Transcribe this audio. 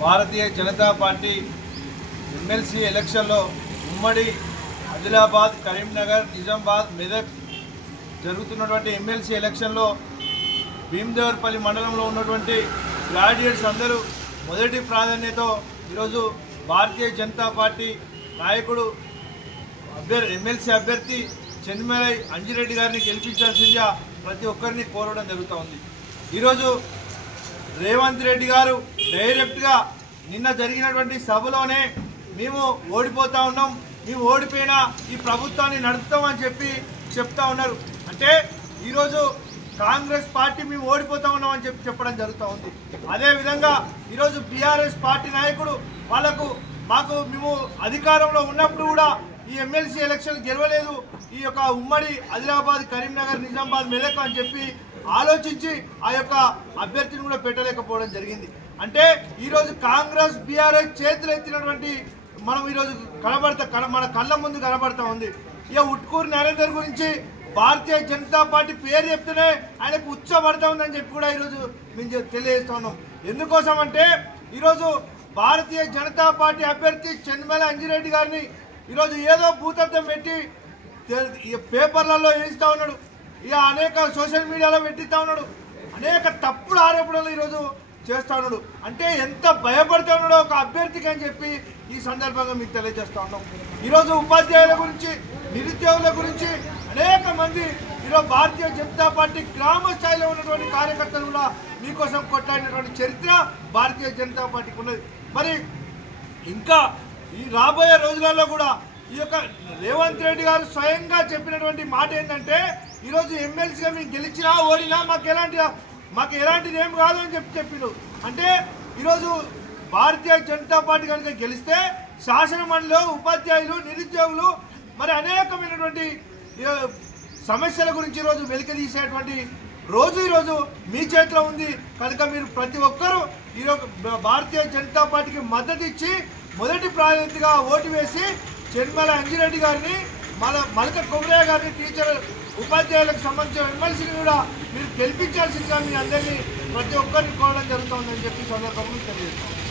Bharatiya Janata party MLC ఎలక్షన్లో ఉమ్మడి ఆదిలాబాద్, కరీంనగర్, నిజామాబాద్, మెదక్ జరుగుతున్నటువంటి ఎమ్మెల్సీ ఎలక్షన్లో భీమదేవరపల్లి మండలంలో ఉన్నటువంటి గ్రాడ్యుయేట్స్ అందరూ మొదటి ప్రాధాన్యతతో ఈరోజు భారతీయ జనతా పార్టీ నాయకుడు ఎమ్మెల్సీ అభ్యర్థి చెన్మలై అంజిరెడ్డి గారిని గెలిపించాల్సిందిగా ప్రతి ఒక్కరిని కోరడం జరుగుతూ ఉంది. ఈరోజు రేవంత్ రెడ్డి గారు డైరెక్ట్గా నిన్న జరిగినటువంటి సభలోనే మేము ఓడిపోతా ఉన్నాం, మేము ఓడిపోయినా ఈ ప్రభుత్వాన్ని నడుపుతామని చెప్తా ఉన్నారు. అంటే ఈరోజు కాంగ్రెస్ పార్టీ మేము ఓడిపోతా ఉన్నామని చెప్పడం జరుగుతూ ఉంది. అదేవిధంగా ఈరోజు బీఆర్ఎస్ పార్టీ నాయకుడు మేము అధికారంలో ఉన్నప్పుడు కూడా ఈ ఎమ్మెల్సీ ఎలక్షన్ గెలవలేదు, ఈ యొక్క ఉమ్మడి ఆదిలాబాద్, కరీంనగర్, నిజామాబాద్, మెదక్ అని చెప్పి ఆలోచించి ఆ యొక్క అభ్యర్థిని కూడా పెట్టలేకపోవడం జరిగింది. అంటే ఈరోజు కాంగ్రెస్ బీఆర్ఎస్ చేతులు ఎత్తినటువంటి మనం ఈరోజు మన కళ్ళ ముందు కనబడతా ఉంది. ఇక ఉట్కూరు నరేందర్ గురించి భారతీయ జనతా పార్టీ పేరు చెప్తేనే ఆయనకు ఉచ్చబడతా ఉందని చెప్పి కూడా ఈరోజు మేము తెలియజేస్తా ఉన్నాం. ఎందుకోసం అంటే ఈరోజు భారతీయ జనతా పార్టీ అభ్యర్థి చెన్మల అంజిరెడ్డి గారిని ఈరోజు ఏదో భూతత్వం పెట్టి పేపర్లలో వేస్తూ ఉన్నాడు, ఇక అనేక సోషల్ మీడియాలో పెట్టిస్తూ ఉన్నాడు, అనేక తప్పుడు ఆరోపణలు ఈరోజు చేస్తూ ఉన్నాడు. అంటే ఎంత భయపడుతూ ఉన్నాడో ఒక అభ్యర్థికి అని చెప్పి ఈ సందర్భంగా మీకు తెలియజేస్తూ ఉన్నాం. ఈరోజు ఉపాధ్యాయుల గురించి, నిరుద్యోగుల గురించి అనేక మంది ఈరోజు భారతీయ జనతా పార్టీ గ్రామ స్థాయిలో ఉన్నటువంటి కార్యకర్తలు కూడా మీకోసం కొట్లాడినటువంటి చరిత్ర భారతీయ జనతా పార్టీకి ఉన్నది. మరి ఇంకా ఈ రాబోయే రోజులలో కూడా ఈ యొక్క రేవంత్ రెడ్డి గారు స్వయంగా చెప్పినటువంటి మాట ఏంటంటే ఈరోజు ఎమ్మెల్సీగా మేము గెలిచినా ఓడినా మాకు ఎలాంటిది ఏం కాదు అని చెప్పిండు. అంటే ఈరోజు భారతీయ జనతా పార్టీ కనుక గెలిస్తే శాసన మండలిలో ఉపాధ్యాయులు, నిరుద్యోగులు మరి అనేకమైనటువంటి సమస్యల గురించి ఈరోజు వెలికితీసేటువంటి రోజు ఈరోజు మీ చేతిలో ఉంది. కనుక మీరు ప్రతి ఒక్కరూ ఈరోజు భారతీయ జనతా పార్టీకి మద్దతు ఇచ్చి మొదటి ప్రాధాన్యతగా ఓటు వేసి చెన్మల అంజిరెడ్డి గారిని, మలక కొమరయ్య గారిని, టీచర్ ఉపాధ్యాయులకు సంబంధించిన ఎమ్మెల్సీని కూడా మీరు గెలిపించాల్సిందిగా మీ అందరినీ ప్రతి ఒక్కరిని కోరడం జరుగుతుందని చెప్పి సందర్భంగా తెలియజేస్తాం.